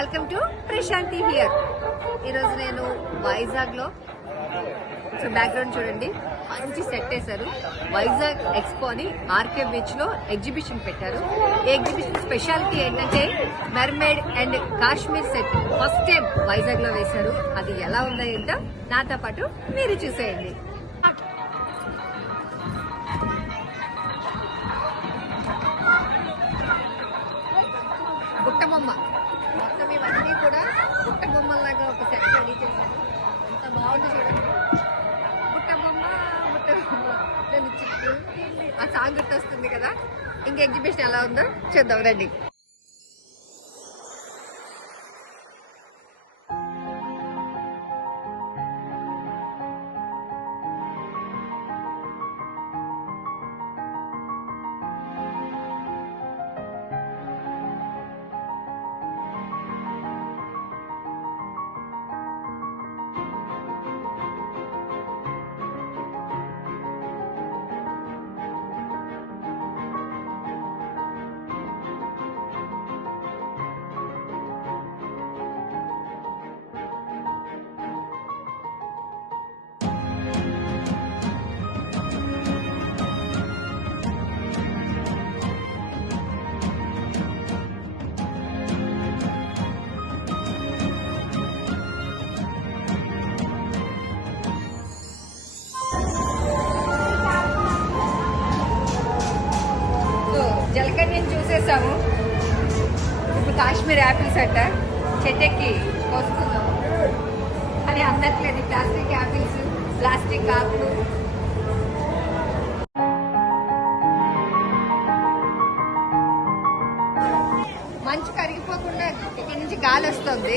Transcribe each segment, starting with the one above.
Welcome to Prashanti here. ఈరోజు నేను వైజాగ్ లో బ్యాక్గ్రౌండ్ చూడండి, మంచి సెట్ వేశారు. వైజాగ్ ఎక్స్పో అని ఆర్కే బీచ్ లో ఎగ్జిబిషన్ పెట్టారు. ఈ ఎగ్జిబిషన్ స్పెషాలిటీ ఏంటంటే mermaid and Kashmir set first time Vizag లో వేశారు. అది ఎలా ఉందో ఏంటో నాతో పాటు మీరు చూసేయండి. బుట్టబొమ్మ మొత్తం ఇవన్నీ కూడా బుట్టబొమ్మలాగా ఒక సెట్ రెడీ చేశారు. ఎంత బాగుంది చూడండి. బుట్టబొమ్మ ఆ సాంగ్ గుర్తొస్తుంది కదా. ఇంకా ఎగ్జిబిషన్ ఎలా ఉందో చూద్దాం రండి. జలకన్యని చూసేసాము. ఇప్పుడు కాశ్మీర్ యాపిల్స్ అట్ట చెట్టెక్కి కోసుకుందాము. అని అందట్లేదు. ప్లాస్టిక్ యాపిల్స్, ప్లాస్టిక్ ఆకులు. మంచు కరిగిపోకుండా ఇక్కడ నుంచి గాలి వస్తుంది.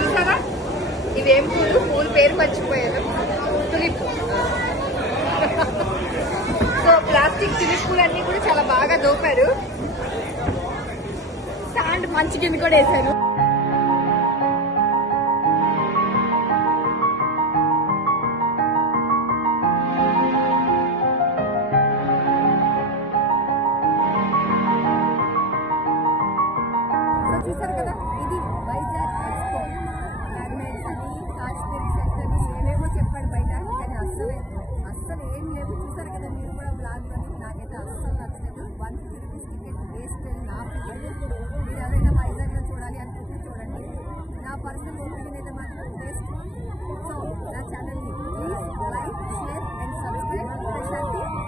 చూసారా ఇవేం పూలు? పూలు పేరు మర్చిపోయారు. తులిప్. సో ప్లాస్టిక్ తులిప్ పూలు అన్ని కూడా చాలా బాగా దోపారు. శాండ్ మంచి కింద కూడా వేశారు. చూసారు కదా, ఇది వైజాగ్ ఎక్స్పో. మెర్మేడ్స్ అని, కాశ్మీర్ సెట్ అని ఏమేమో చెప్పాడు బయట, కానీ అస్సలు ఏం లేదు. చూసారు కదా మీరు కూడా బ్లాగ్ అని. నాకైతే అస్సలు నచ్చలేదు. 150 రూపీస్ టికెట్ వేస్ట్ నా ఒపీనియన్. మీరు ఎవరైనా వైజాగ్ లో చూడాలి అనుకుంటే చూడండి. నా పర్సనల్ ఒపీనియన్ అయితే మాత్రం వేస్ట్. సో నా ఛానల్ని please like, share and subscribe. Prashanti.